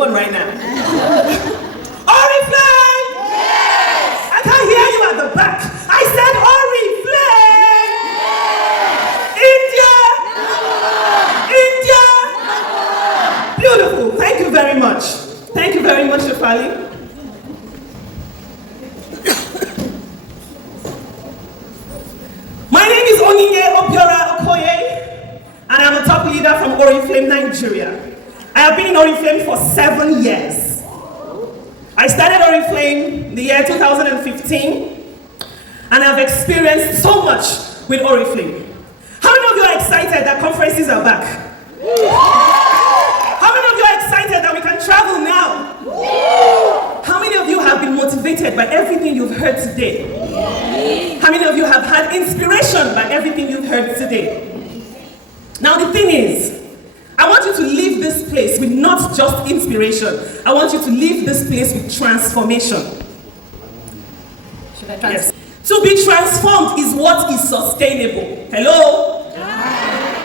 one right now. Oriflame! Yes! I can't hear you at the back. I said Oriflame! India! India! Beautiful. Thank you very much. Thank you very much, Shefali. My name is Onyinye Okoye, and I'm a top leader from Oriflame, Nigeria. I have been in Oriflame for 7 years. I started Oriflame in the year 2015, and I've experienced so much with Oriflame. How many of you are excited that conferences are back? How many of you are excited that we can travel now? How many of you have been motivated by everything you've heard today? How many of you have had inspiration by everything you've heard today? Now the thing is, I want you to leave this place with not just inspiration. I want you to leave this place with transformation. Should I translate? Yes. To be transformed is what is sustainable. Hello?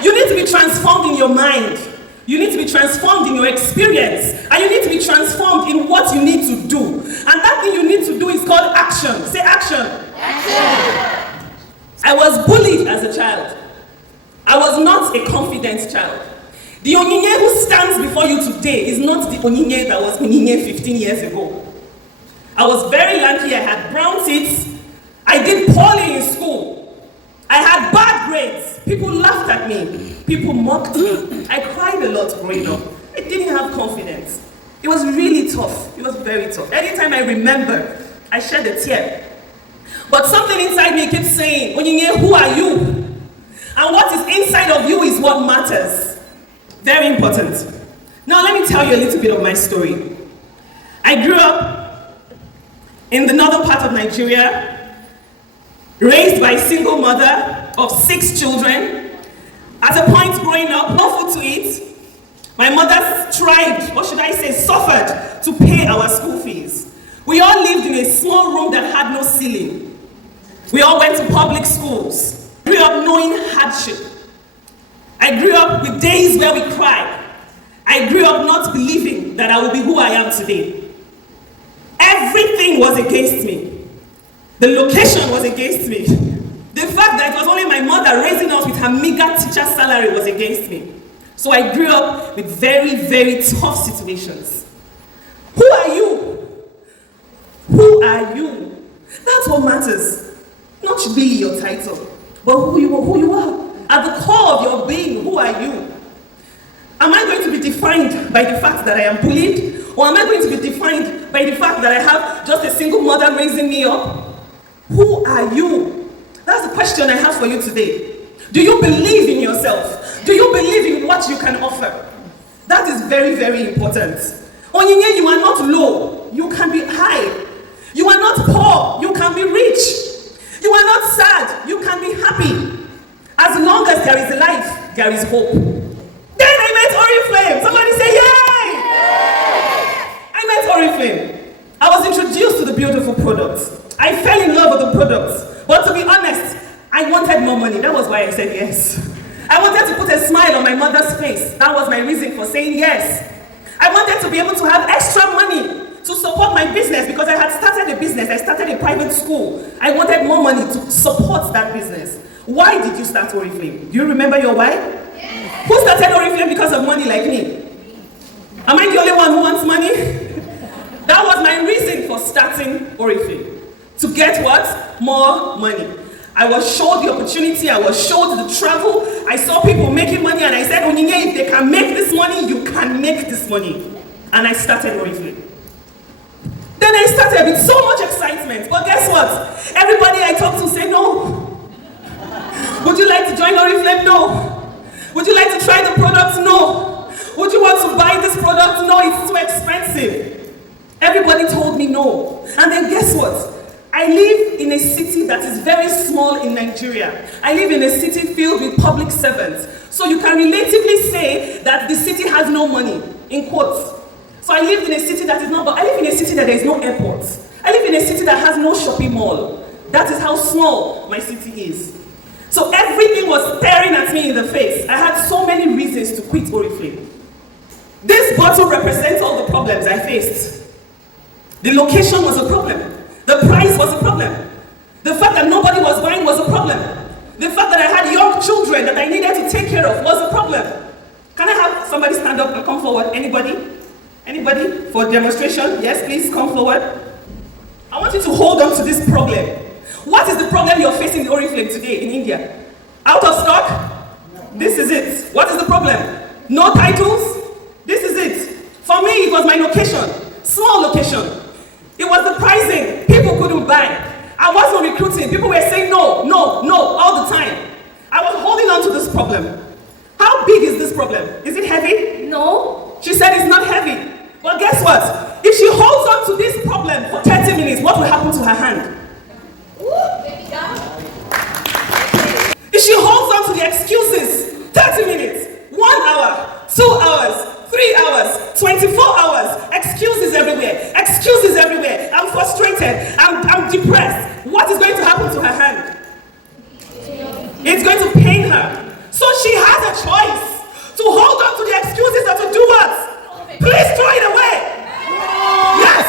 You need to be transformed in your mind. You need to be transformed in your experience. And you need to be transformed in what you need to do. And that thing you need to do is called action. Say action. Action. I was bullied as a child. I was not a confident child. The Onyinye who stands before you today is not the Onyinye that was Onyinye 15 years ago. I was very lanky, I had brown teeth, I did poorly in school. I had bad grades. People laughed at me. People mocked me. I cried a lot growing up. I didn't have confidence. It was really tough. It was very tough. Anytime I remember, I shed a tear. But something inside me keeps saying, Onyinye, who are you? And what is inside of you is what matters. Very important. Now let me tell you a little bit of my story. I grew up in the northern part of Nigeria, raised by a single mother of 6 children. At a point growing up, no food to eat. My mother tried, or should I say suffered, to pay our school fees. We all lived in a small room that had no ceiling. We all went to public schools. Grew up knowing hardship. I grew up with days where we cried. I grew up not believing that I would be who I am today. Everything was against me. The location was against me. The fact that it was only my mother raising us with her meager teacher salary was against me. So I grew up with very, very tough situations. Who are you? Who are you? That's what matters. Not really your title, but who you are. At the core of your being, who are you? Am I going to be defined by the fact that I am bullied? Or am I going to be defined by the fact that I have just a single mother raising me up? Who are you? That's the question I have for you today. Do you believe in yourself? Do you believe in what you can offer? That is very, very important. Onyinye, you are not low. You can be high. You are not poor. You can be rich. You are not sad. You can be happy. As long as there is life, there is hope. Then I met Oriflame. Somebody say, yay! I met Oriflame. I was introduced to the beautiful products. I fell in love with the products. But to be honest, I wanted more money. That was why I said yes. I wanted to put a smile on my mother's face. That was my reason for saying yes. I wanted to be able to have extra money to support my business because I had started a business. I started a private school. I wanted more money to support that business. Why did you start Oriflame? Do you remember your why? Yes. Who started Oriflame because of money like me? Am I the only one who wants money? That was my reason for starting Oriflame. To get what? More money. I was showed the opportunity, I was showed the travel, I saw people making money and I said, Onyinye, if they can make this money, you can make this money. And I started Oriflame. Then I started with so much excitement, but guess what? Everybody I talked to said no. Would you like to join Oriflame? No. Would you like to try the product? No. Would you want to buy this product? No, it's too expensive. Everybody told me no. And then guess what? I live in a city that is very small in Nigeria. I live in a city filled with public servants. So you can relatively say that the city has no money, in quotes. So I live in a city that is not, but I live in a city that there is no airport. I live in a city that has no shopping mall. That is how small my city is. So everything was staring at me in the face. I had so many reasons to quit Oriflame. This bottle represents all the problems problems I faced. The location was a problem. The price was a problem. The fact that nobody was buying was a problem. The fact that I had young children that I needed to take care of was a problem. Can I have somebody stand up and come forward? Anybody? Anybody? For demonstration? Yes, please come forward. I want you to hold on to this problem. What is the problem you're facing in Oriflame today in India? Out of stock? This is it. What is the problem? No titles? This is it. For me, it was my location. Small location. It was the pricing. People couldn't buy. I wasn't recruiting. People were saying no, no, no, all the time. I was holding on to this problem. How big is this problem? Is it heavy? No. She said it's not heavy. Well, guess what? If she holds on to this problem for 30 minutes, what will happen to her hand? If she holds on to the excuses, 30 minutes, 1 hour, 2 hours, 3 hours, 24 hours, excuses everywhere, excuses everywhere. I'm frustrated, I'm depressed. What is going to happen to her hand? It's going to pain her. So she has a choice to hold on to the excuses or to do what? Please throw it away. Yes.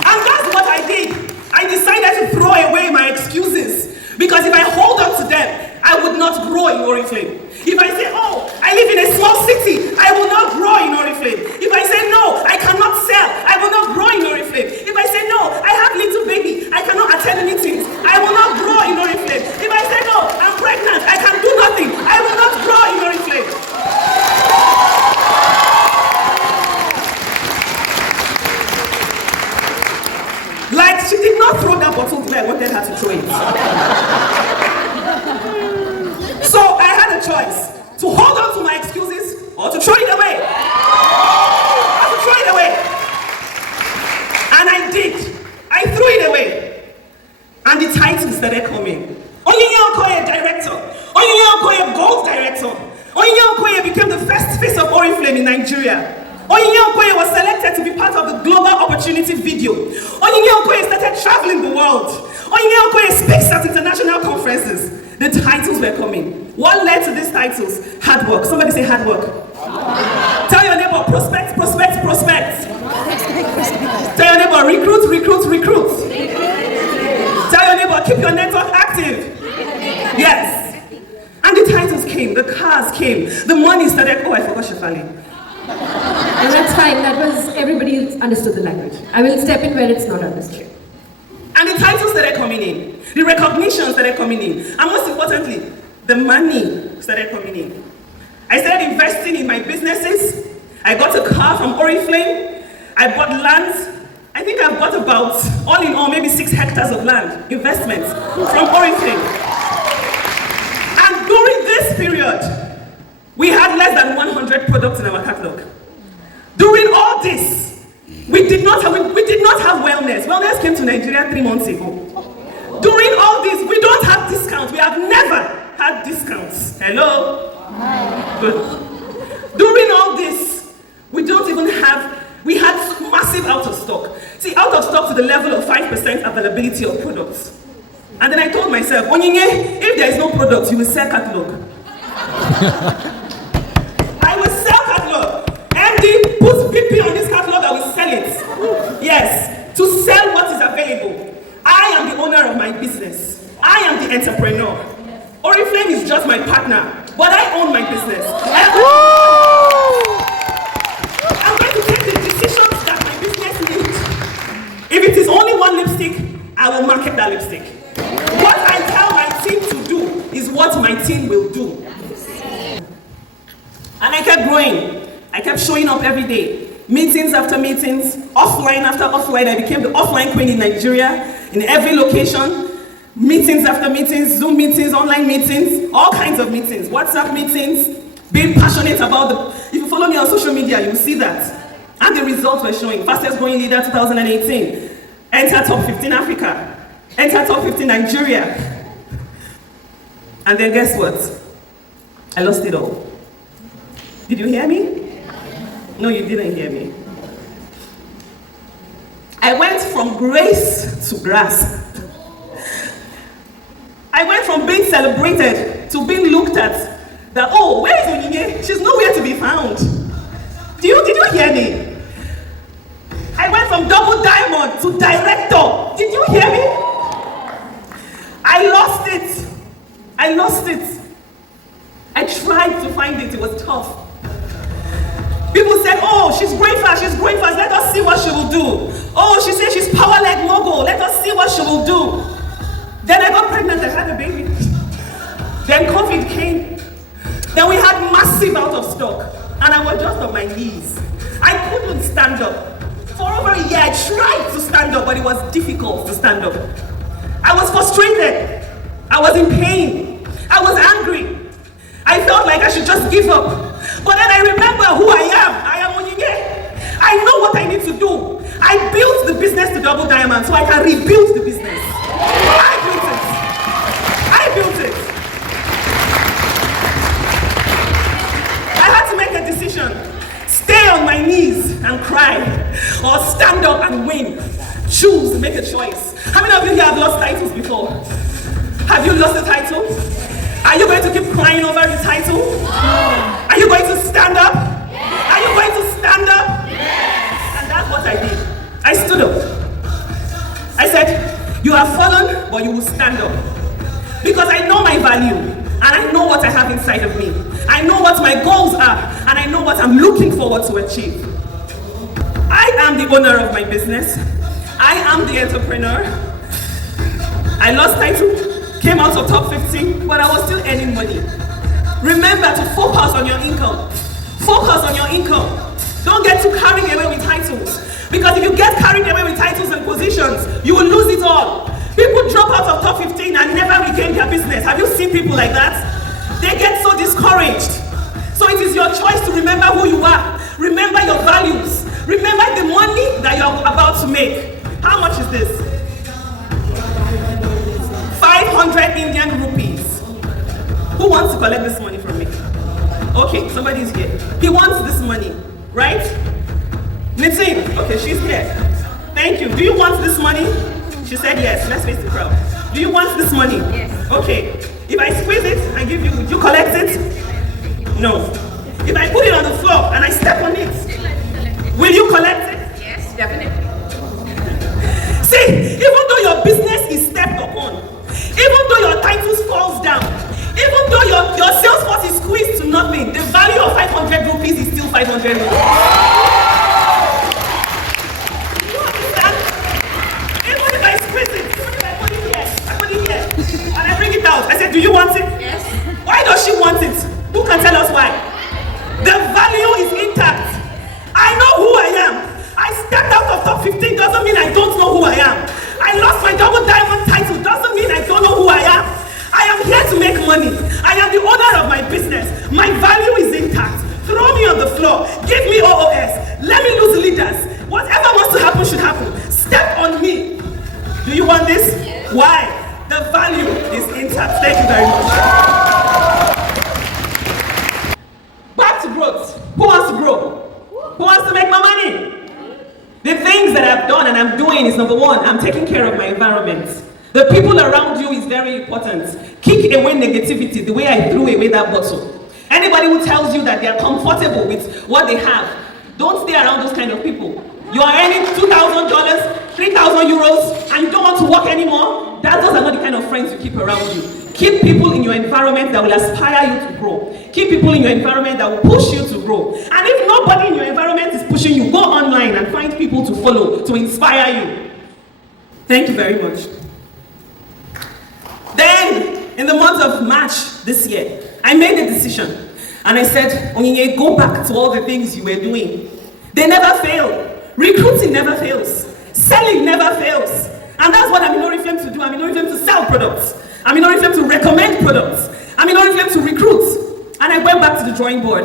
And that's what I did. I decided to throw away my excuses because if I hold on to them, I would not grow in Oriflame. If I say, oh, I live in a small city, I will not grow in Oriflame. If I say, no, I cannot sell, I will not grow in Oriflame. If I say, no, I have little baby, I cannot attend meetings, I will not grow in Oriflame. If I say, no, I'm pregnant, I can do nothing, I will not grow in Oriflame. Like, she did not throw that bottle the way I wanted her to throw it. So I had a choice to hold on to my excuses or to throw it away. Or to throw it away. And I did. I threw it away. And the titles started coming. Onyinye Okoye director. Onyinye Okoye gold director. Onyinye Okoye became the first face of Oriflame in Nigeria. Onyinye Okoye was selected to be part of the Global Opportunity video. Onyinye Okoye started traveling the world. Onyinye Okoye speaks at international conferences. The titles were coming. What led to these titles? Hard work. Somebody say hard work. Tell your neighbor, prospect, prospect, prospect. Tell your neighbor, recruit, recruit, recruit. Tell your neighbor, keep your network active. Yes. And the titles came, the cars came, the money started. Oh, I forgot Shefali. And that's fine, that was, everybody understood the language. I will step in where it's not understood. And the titles started coming in, the recognition started coming in, and most importantly, the money started coming in. I started investing in my businesses. I got a car from Oriflame. I bought land. I think I've got about, all in all, maybe 6 hectares of land investments from Oriflame. And during this period, we had less than 100 products in our catalog. During all this, we did not have wellness. Wellness came to Nigeria 3 months ago. During all this, we don't have discounts. We have never had discounts. Hello? Good. During all this, we don't even have, we had massive out of stock. See, out of stock to the level of 5% availability of products. And then I told myself, Onyinye, if there is no product, you will sell catalog. I will sell catalog. MD puts PP on this catalog, I will sell it. Yes, to sell what is available. I am the owner of my business. I am the entrepreneur. Oriflame is just my partner, but I own my business. I'm going to take the decisions that my business needs. If it is only one lipstick, I will market that lipstick. What I tell my team to do is what my team will do. And I kept growing. I kept showing up every day. Meetings after meetings, offline after offline. I became the offline queen in Nigeria, in every location. Meetings after meetings, Zoom meetings, online meetings, all kinds of meetings, WhatsApp meetings, being passionate about the, if you follow me on social media, you'll see that. And the results were showing. Fastest growing leader 2018, enter top 15 Africa, enter top 15 Nigeria. And then guess what? I lost it all. Did you hear me? No, you didn't hear me. I went from grace to grass. I went from being celebrated to being looked at. That, oh, where is Onyinye? She's nowhere to be found. Did you hear me? tried to find it, it was tough. People said, oh, she's growing fast, let us see what she will do. Oh, she said she's power like mogul, let us see what she will do. Then I got pregnant and had a baby. Then COVID came. Then we had massive out of stock. And I was just on my knees. I couldn't stand up. For over a year, I tried to stand up, but it was difficult to stand up. I was frustrated. I was in pain. I was angry. I felt like I should just give up. But then I remember who I am. I am Onyinye. I know what I need to do. I built the business to double diamond so I can rebuild the business. I built it. I built it. I had to make a decision. Stay on my knees and cry, or stand up and win. Choose, make a choice. How many of you here have lost titles before? Have you lost a title? Are you going to keep crying over the title? No. Are you going to stand up? Yes. Are you going to stand up? Yes. And that's what I did. I stood up. I said, you have fallen, but you will stand up. Because I know my value, and I know what I have inside of me. I know what my goals are, and I know what I'm looking forward to achieve. I am the owner of my business. I am the entrepreneur. I lost title, came out of top 15, but I was still earning money. Remember to focus on your income. Focus on your income. Don't get too carried away with titles. Because if you get carried away with titles and positions, you will lose it all. People drop out of top 15 and never regain their business. Have you seen people like that? They get so discouraged. So it is your choice to remember who you are. Remember your values. Remember the money that you are about to make. How much is this? 500 Indian rupees. Who wants to collect this money from me? Okay, somebody's here. He wants this money, right? Nitin, okay, she's here. Thank you. Do you want this money? She said yes. Let's face the crowd. Do you want this money? Yes. Okay. If I squeeze it and give you, would you collect it? No. If I put it on the floor and I step on it, will you collect it? Yes, definitely. See, even though your business is stepped upon, even though your titles falls down, even though your sales force is squeezed to nothing, the value of 500 rupees is still 500 rupees. You understand? Even if I squeeze it, even if I put it here, and I bring it out, I said, do you want it? Yes. Why does she want it? Who can tell us why? The value is intact. I know who I am. I stepped out of top 15 doesn't mean I don't know who I am. I lost my double diamond title doesn't mean I don't know who I am. I am here to make money. I am the owner of my business. My value is intact. Throw me on the floor. Give me OOS. Let me lose leaders. Whatever wants to happen should happen. Step on me. Do you want this? Yes. Why? The value is intact. Thank you very much. Back to growth. Who wants to grow? Who wants to make more money? The things that I've done and I'm doing is number one, I'm taking care of my environment. The people around you is very important. Kick away negativity the way I threw away that bottle. Anybody who tells you that they are comfortable with what they have, don't stay around those kind of people. You are earning $2,000, 3,000 euros, and you don't want to work anymore. Those are not the kind of friends you keep around you. Keep people in your environment that will aspire you to grow. Keep people in your environment that will push you to grow. And if nobody in your environment is pushing you, go online and find people to follow, to inspire you. Thank you very much. Then, in the month of March this year, I made a decision. And I said, Onyinye, go back to all the things you were doing. They never fail. Recruiting never fails. Selling never fails. And that's what I'm in Oriflame to do. I'm in Oriflame to sell products. I'm in Oriflame to recommend products. I'm in Oriflame to recruit. And I went back to the drawing board.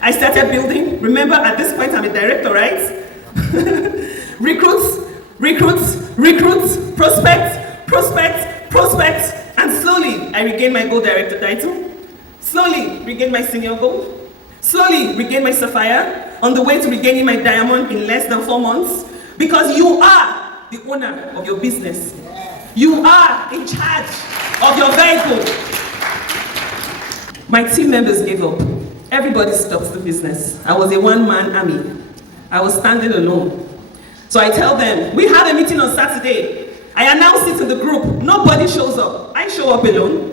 I started building. Remember, at this point, I'm a director, right? recruits, prospects, and slowly, I regained my gold director title. Slowly, regained my senior gold. Slowly, regained my sapphire. On the way to regaining my diamond in less than 4 months. Because you are the owner of your business. You are in charge of your vehicle. My team members gave up. Everybody stopped the business. I was a one-man army. I was standing alone. So I tell them, we had a meeting on Saturday. I announce it to the group. Nobody shows up. I show up alone.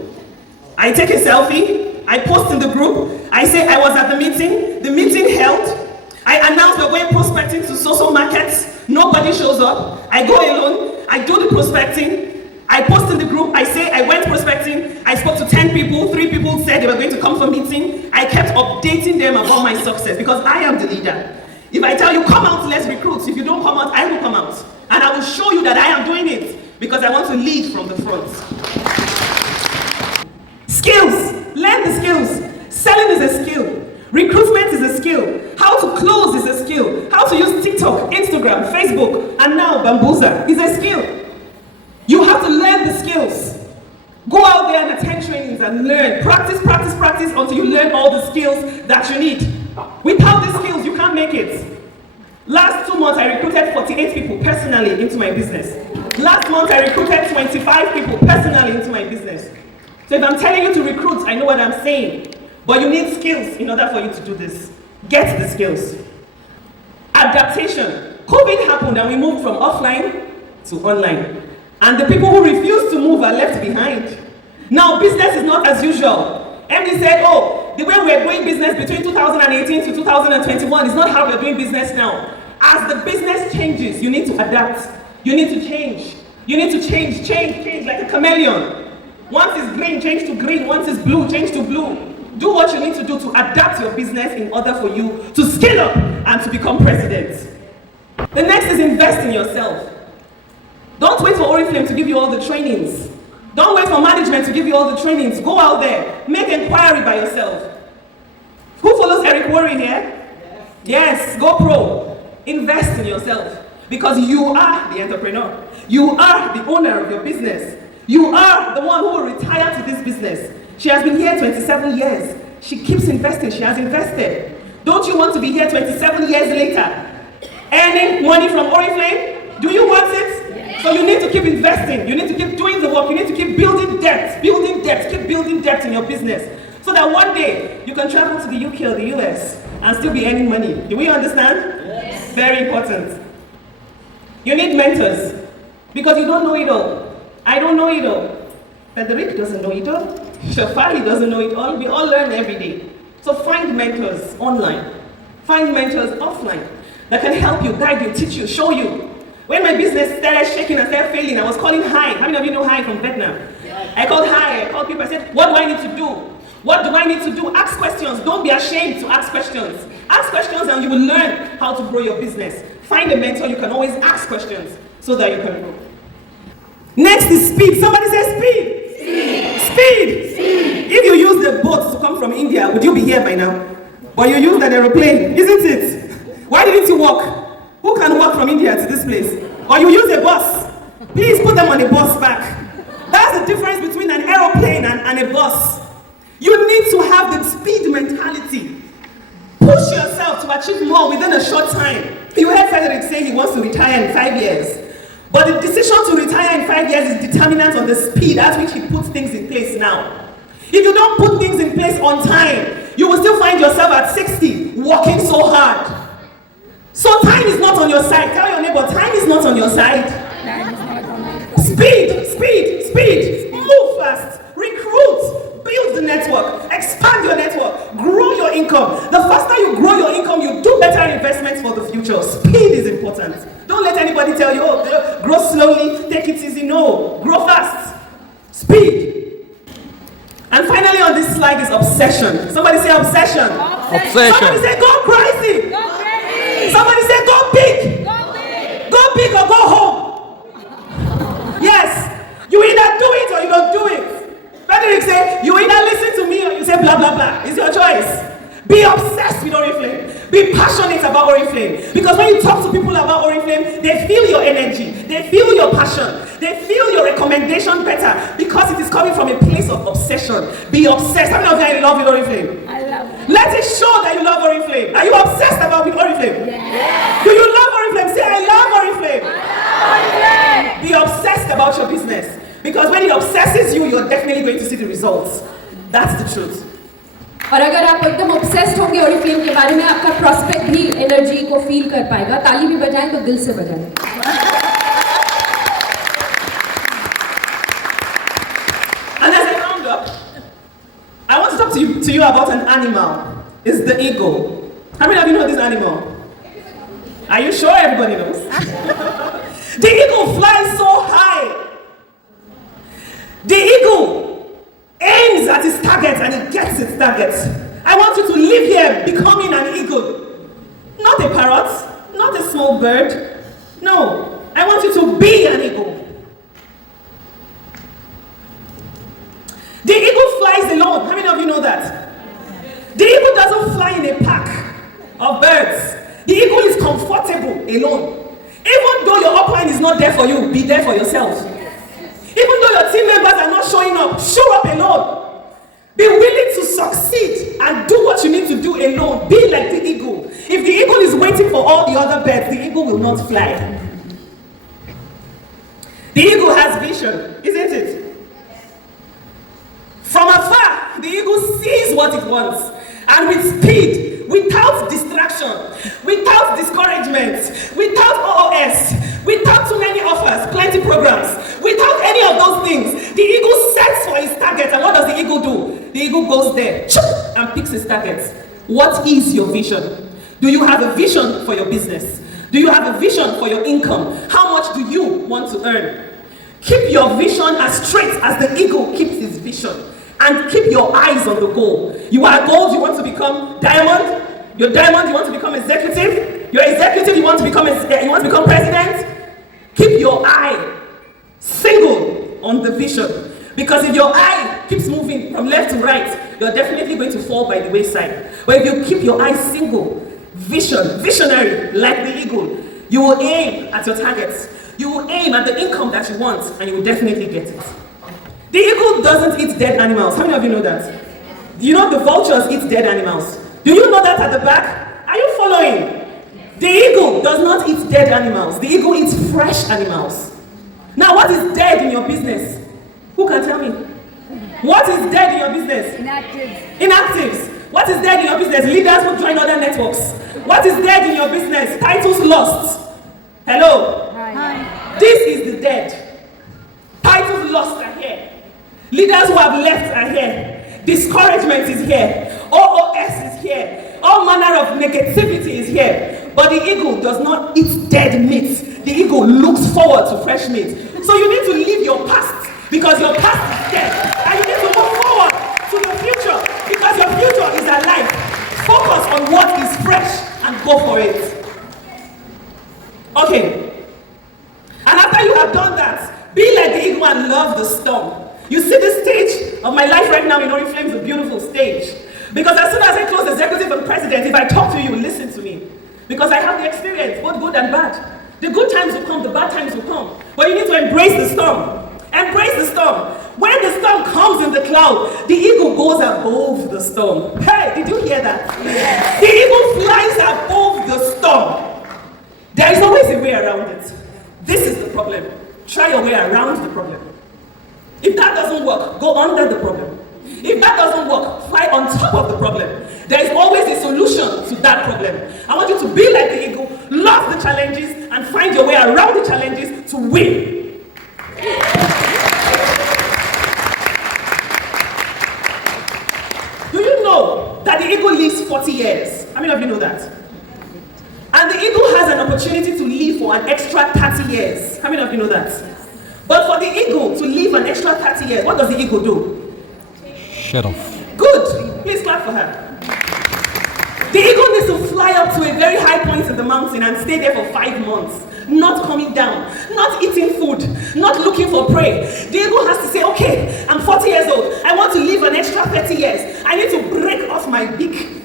I take a selfie. I post in the group. I say I was at the meeting held, I announced we're going prospecting to social markets, nobody shows up, I go alone, I do the prospecting, I post in the group, I say I went prospecting, I spoke to 10 people, 3 people said they were going to come for meeting, I kept updating them about my success because I am the leader. If I tell you, come out, let's recruit, if you don't come out, I will come out. And I will show you that I am doing it because I want to lead from the front. Skills, learn the skills. Selling is a skill. Recruitment is a skill. How to close is a skill. How to use TikTok, Instagram, Facebook, and now Bambuza is a skill. You have to learn the skills. Go out there and attend trainings and learn. Practice, practice, practice until you learn all the skills that you need. Without these skills, you can't make it. Last 2 months, I recruited 48 people personally into my business. Last month, I recruited 25 people personally into my business. So if I'm telling you to recruit, I know what I'm saying. But you need skills in order for you to do this. Get the skills. Adaptation. COVID happened and we moved from offline to online. And the people who refused to move are left behind. Now business is not as usual. MD said, oh, the way we're doing business between 2018 to 2021 is not how we're doing business now. As the business changes, you need to adapt. You need to change. You need to change like a chameleon. Once it's green, change to green. Once it's blue, change to blue. Do what you need to do to adapt your business in order for you to scale up and to become president. The next is invest in yourself. Don't wait for Oriflame to give you all the trainings. Don't wait for management to give you all the trainings. Go out there. Make inquiry by yourself. Who follows Eric Worre here? Yes, go pro. Invest in yourself because you are the entrepreneur. You are the owner of your business. You are the one who will retire to this business. She has been here 27 years. She keeps investing. She has invested. Don't you want to be here 27 years later? Earning money from Oriflame? Do you want it? Yes. So you need to keep investing. You need to keep doing the work. You need to keep building debt. Keep building debt in your business. So that one day you can travel to the UK or the US and still be earning money. Do we understand? Yes. Very important. You need mentors because you don't know it all. I don't know it all. Frederick doesn't know it all. Shafali doesn't know it all. We all learn every day. So find mentors online. Find mentors offline that can help you, guide you, teach you, show you. When my business started shaking and started failing, I was calling Hi. How many of you know Hi from Vietnam? Yes. I called Hi. I called people. I said, what do I need to do? What do I need to do? Ask questions. Don't be ashamed to ask questions. Ask questions and you will learn how to grow your business. Find a mentor. You can always ask questions so that you can grow. Next is speed. Somebody say speed. Speed. If you use the boat to come from India, would you be here by now? But you used an aeroplane, isn't it? Why didn't you walk? Who can walk from India to this place? Or you use a bus? Please put them on a bus back. That's the difference between an aeroplane and a bus. You need to have the speed mentality. Push yourself to achieve more within a short time. You heard Frederick say he wants to retire in 5 years. But the decision to retire in 5 years is determinant on the speed at which he puts things in place now. If you don't put things in place on time, you will still find yourself at 60 working so hard. So time is not on your side. Tell your neighbor, time is not on your side. Speed. Move fast. Recruit. Build the network. Expand your network. Grow your income. The faster you grow your income, you do better investments for the future. Speed is important. Don't let anybody tell you, oh, grow slowly, take it easy. No, grow fast. Speed. And finally on this slide is obsession. Somebody say obsession. Somebody say go crazy. Go crazy. Somebody say go big. Go big. Go big or go home. Yes. You either do it or you don't do it. Frederick say, you either listen to me or you say blah blah blah. It's your choice. Be obsessed with Oriflame. Be passionate about Oriflame. Because when you talk to people about Oriflame, they feel your energy. They feel your passion. They feel your recommendation better because it is coming from a place of obsession. Be obsessed. How many of you are in love with Oriflame? I love it. Let it show that you love Oriflame. Are you obsessed about with Oriflame? Yes. Do you love Oriflame? Say, I love Oriflame. I love Oriflame. Be obsessed about your business. Because when it obsesses you, you're definitely going to see the results. That's the truth. और अगर आप एकदम obsessed होंगे Oriflame के बारे में, आपका prospect भी energy को feel कर पाएगा. ताली भी बजाएं तो दिल से बजाएं. And as I round up, I want to talk to to you about an animal is the eagle. How many of you know this animal? Are you sure everybody knows? The eagle flies so high. The eagle aims at its target and it gets its target. I want you to live here becoming an eagle. Not a parrot, not a small bird. No, I want you to be an eagle. The eagle flies alone. How many of you know that? The eagle doesn't fly in a pack of birds. The eagle is comfortable alone. Even though your upline is not there for you, be there for yourself. Even though your team members are not showing up, show up alone. Be willing to succeed and do what you need to do alone. Be like the eagle. If the eagle is waiting for all the other birds, the eagle will not fly. The eagle has vision, isn't it? From afar, the eagle sees what it wants. And with speed, without distraction, without discouragement, without OOS, without too many offers, plenty programs, without any of those things, the eagle sets for his target. And what does the eagle do? The eagle goes there and picks his target. What is your vision? Do you have a vision for your business? Do you have a vision for your income? How much do you want to earn? Keep your vision as straight as the eagle keeps his vision. And keep your eyes on the goal. You are gold, you want to become diamond. You're diamond, you want to become executive. You're executive, you want to become president. Keep your eye single on the vision. Because if your eye keeps moving from left to right, you're definitely going to fall by the wayside. But if you keep your eye single, visionary, like the eagle, you will aim at your targets. You will aim at the income that you want, and you will definitely get it. The eagle doesn't eat dead animals. How many of you know that? You know the vultures eat dead animals. Do you know that at the back? Are you following? The eagle does not eat dead animals. The eagle eats fresh animals. Now, what is dead in your business? Who can tell me? What is dead in your business? Inactives. What is dead in your business? Leaders who join other networks. What is dead in your business? Titles lost. Hello? Hi. This is the dead. Titles lost are here. Leaders who have left are here. Discouragement is here. OOS is here. All manner of negativity is here. But the eagle does not eat dead meat. The eagle looks forward to fresh meat. So you need to leave your past because your past is dead. And you need to look forward to the future because your future is alive. Focus on what is fresh and go for it. Okay. And after you have done that, be like the eagle and love the storm. You see the stage of my life right now in Oriflame is a beautiful stage. Because as soon as I close executive and president, if I talk to you, listen to me. Because I have the experience, both good and bad. The good times will come, the bad times will come. But you need to embrace the storm. Embrace the storm. When the storm comes in the cloud, the eagle goes above the storm. Hey, did you hear that? Yes. The eagle flies above the storm. There is always a way around it. This is the problem. Try your way around the problem. If that doesn't work, go under the problem. If that doesn't work, fly on top of the problem. There is always a solution to that problem. I want you to be like the eagle, love the challenges, and find your way around the challenges to win. Do you know that the eagle lives 40 years? How many of you know that? And the eagle has an opportunity to live for an extra 30 years. How many of you know that? But for the eagle to live an extra 30 years, what does the eagle do? Shut off. Good. Please clap for her. The eagle needs to fly up to a very high point in the mountain and stay there for 5 months. Not coming down, not eating food, not looking for prey. The eagle has to say, okay, I'm 40 years old. I want to live an extra 30 years. I need to break off my beak.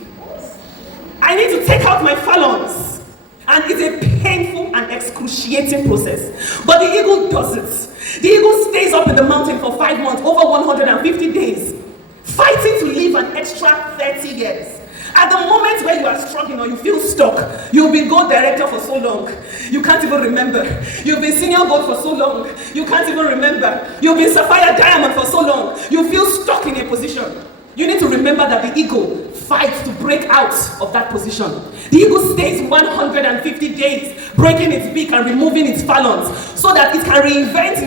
I need to take out my phalanx. And it's a painful and excruciating process. But the eagle does it. The eagle stays up in the mountain for 5 months, over 150 days, fighting to live an extra 30 years. At the moment where you are struggling or you feel stuck, you've been gold director for so long, you can't even remember. You've been senior gold for so long, you can't even remember. You've been sapphire diamond for so long, you feel stuck in a position. You need to remember that the eagle fights to break out of that position. The eagle stays 150 days, breaking its beak and removing its phalanx, so that it can reinvent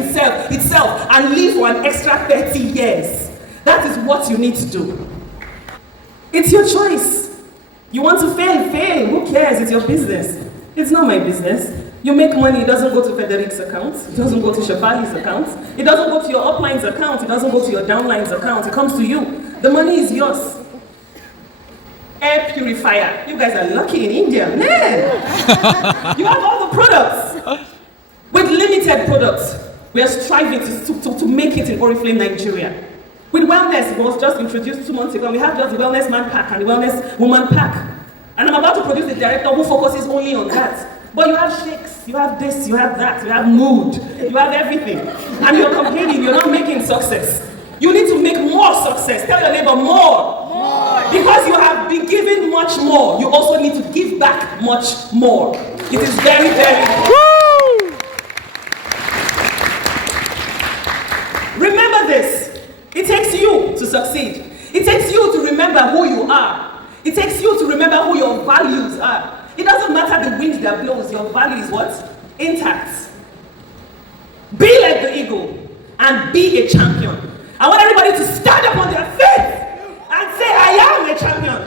itself and live for an extra 30 years. That is what you need to do. It's your choice. You want to fail, fail. Who cares? It's your business. It's not my business. You make money, it doesn't go to Federic's account. It doesn't go to Shafali's account. It doesn't go to your upline's account. It doesn't go to your downline's account. It comes to you. The money is yours. Air purifier. You guys are lucky in India. Man! You have all the products. With limited products, we are striving to make it in Oriflame, Nigeria. With wellness, it was just introduced 2 months ago. We have just the wellness man pack and the wellness woman pack. And I'm about to produce a director who focuses only on that. But you have shakes, you have this, you have that, you have mood, you have everything. And you're complaining, you're not making success. You need to make more success. Tell your neighbor more. Because you have been given much more, you also need to give back much more. It is very, very important. Remember this. It takes you to succeed. It takes you to remember who you are. It takes you to remember who your values are. It doesn't matter the wind that blows, your value is what? Intact. Be like the eagle and be a champion. I want everybody to stand up on their feet and say, I am a champion.